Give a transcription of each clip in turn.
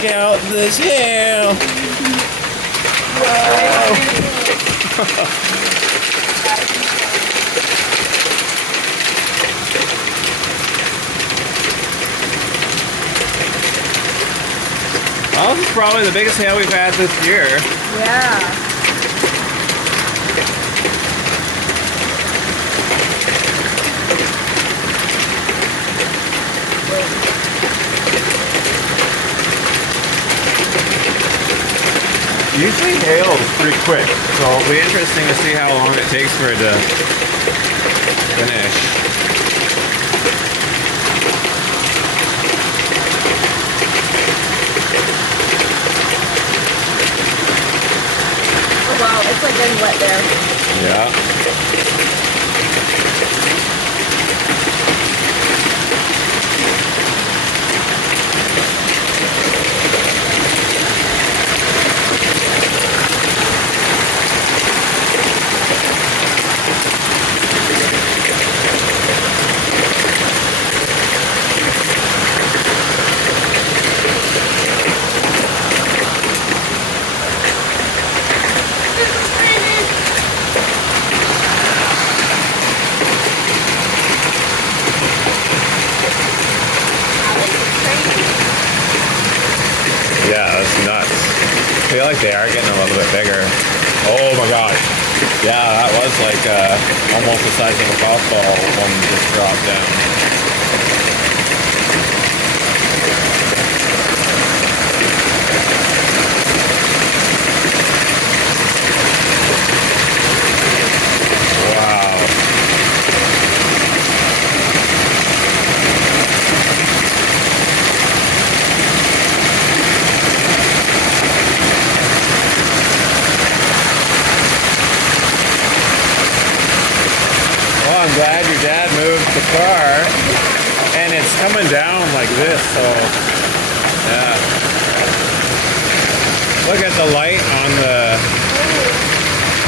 Check out this hail. Whoa. Well, this is probably the biggest hail we've had this year. Yeah. Usually hail is pretty quick, so it'll be interesting to see how long it takes for it to finish. Oh wow, it's like getting wet there. Yeah. Yeah, that's nuts. I feel like they are getting a little bit bigger. Oh my god. Yeah, that was like almost the size of a golf ball. One just dropped down. Wow. Well, I'm glad your dad moved the car, and it's coming down like this, so yeah. Look at the light on the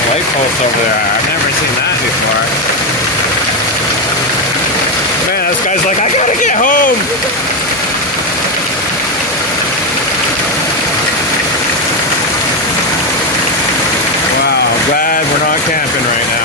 light post over there. I've never seen that before. Man, this guy's like, I gotta get home! Wow, glad we're not camping right now.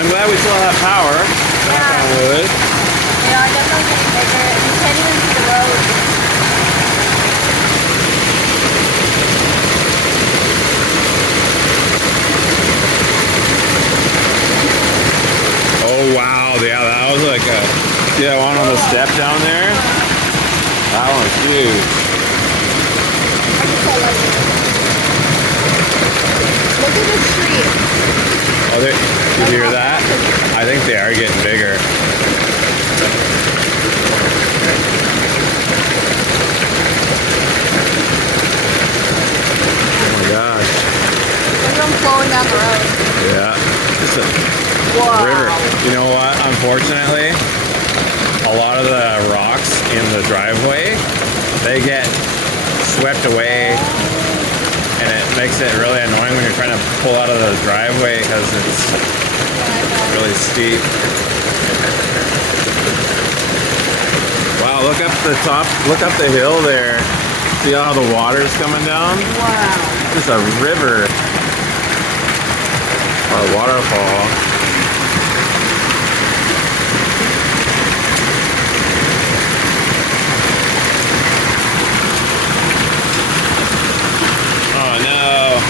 I'm glad we still have power. Knock on wood. They are definitely getting bigger. You can't even see the road. Oh wow, yeah, that was like a, see that one on the step down there? That one was huge. I just saw like look at this tree. Oh, did you hear that? I think they are getting bigger. Oh my gosh. Look at them flowing down the road. Yeah. It's a Wow. river. You know what? Unfortunately, a lot of the rocks in the driveway, they get swept away, and it makes it really annoying when you're trying to pull out of the driveway because it's really steep. Wow, look up the top, look up the hill there. See how the water's coming down? Wow. It's a river or a waterfall. Oh no.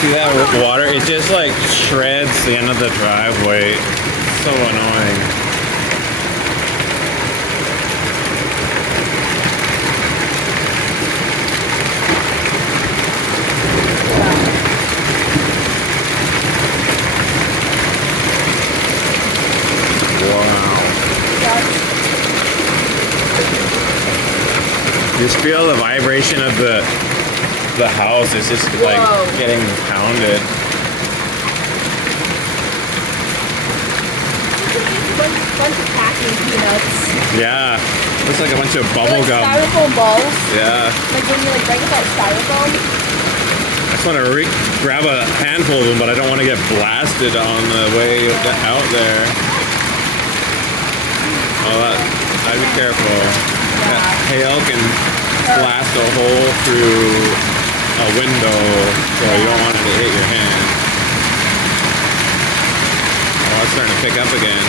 See that water? It just like shreds the end of the driveway. So annoying. Wow. Just feel the vibration of the house is just like getting pounded. Bunch of packing peanuts. Yeah, looks like a bunch of bubble Like gum. styrofoam balls. Yeah, Like when you like break apart styrofoam. I just want to grab a handful of them, but I don't want to get blasted on the way out there. Oh, I'd be careful. That hail can blast a hole through a window, so you don't want it to hit your hand. Oh, it's starting to pick up again.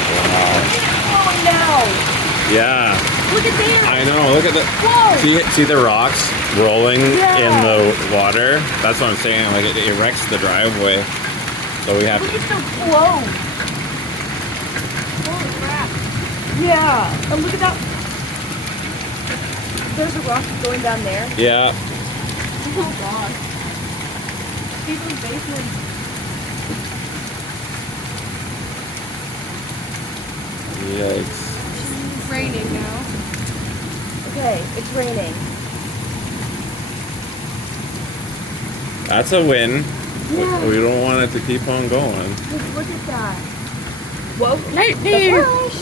Oh no! Yeah, Look at this! I know. Look at the. Whoa! See the rocks rolling Yeah. in the water? That's what I'm saying. Like it erects the driveway, so we have Look to. at the flow! Holy crap! Yeah! And look at that! There's a rock going down there. Yeah. Oh god. People's basement. Yikes. It's raining now. Okay, it's raining. That's a win. Yeah. We don't want it to keep on going. Just look at that. Whoa. Lightning! Flash!